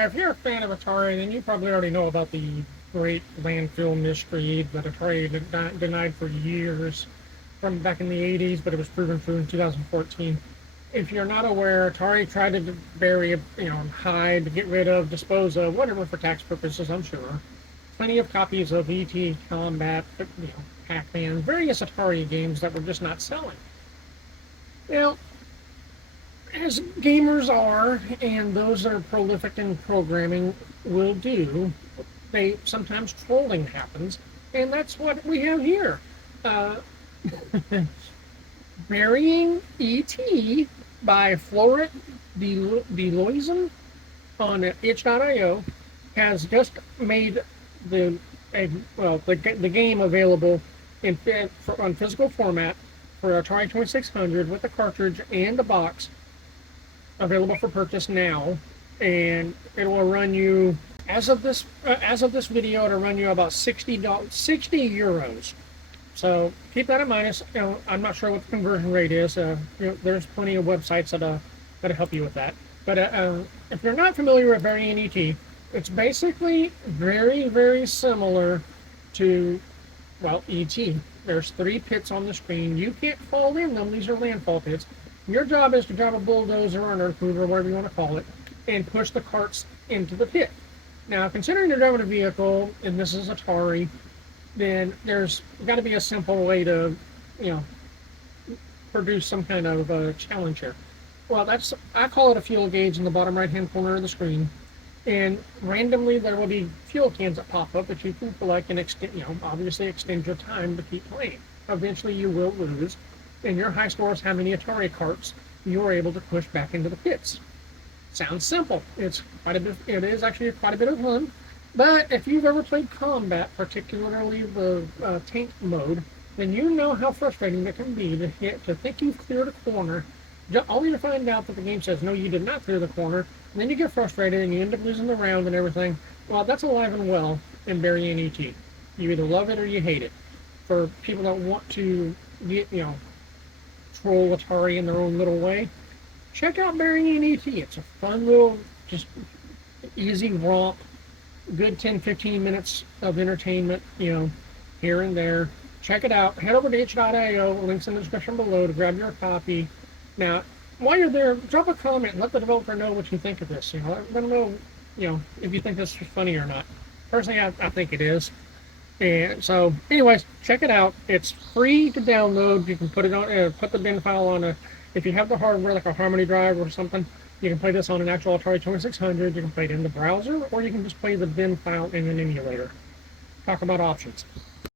If you're a fan of Atari, then you probably already know about the great Landfil mystery that Atari denied for years from back in the 80s, but it was proven true in 2014. If you're not aware, Atari tried to bury, hide, get rid of, dispose of, whatever for tax purposes, I'm sure. Plenty of copies of E.T., Combat, Pac-Man, various Atari games that were just not selling. Well, as gamers are, and those that are prolific in programming will do, sometimes trolling happens, and that's what we have here. Uh, Burying E.T. by Floret Deloizen on itch.io has just made the the game available on physical format for Atari 2600 with a cartridge and a box available for purchase now, and it will run you as of this video it'll run you about 60 euros. So keep that in mind. I'm not sure what the conversion rate is. There's plenty of websites that help you with that. But if you're not familiar with Burying E.T., it's basically very, very similar to, well, E.T. There's 3 pits on the screen. You can't fall in them. These are landfall pits. Your job is to drive a bulldozer or an earth mover, whatever you want to call it, and push the carts into the pit. Now, considering you're driving a vehicle, and this is Atari, then there's got to be a simple way to, produce some kind of challenge here. Well, I call it a fuel gauge in the bottom right-hand corner of the screen, and randomly there will be fuel cans that pop up that you can collect and obviously extend your time to keep playing. Eventually, you will lose, and your high score is how many Atari carts you are able to push back into the pits. Sounds simple. It is actually quite a bit of fun. But if you've ever played Combat, particularly the tank mode, then you know how frustrating it can be to think you've cleared a corner, only to find out that the game says, no, you did not clear the corner, and then you get frustrated and you end up losing the round and everything. Well, that's alive and well in Burying E.T. You either love it or you hate it. For people that want to get, troll Atari in their own little way, check out Burying E.T. It's a fun little, just easy romp. Good 10-15 minutes of entertainment, here and there. Check it out. Head over to itch.io, links in the description below to grab your copy. Now, while you're there, drop a comment and let the developer know what you think of this. Let them know, if you think this is funny or not. Personally, I think it is. And so, anyways, check it out. It's free to download. You can put it on, put the bin file on if you have the hardware like a Harmony drive or something. You can play this on an actual Atari 2600, you can play it in the browser, or you can just play the bin file in an emulator. Talk about options.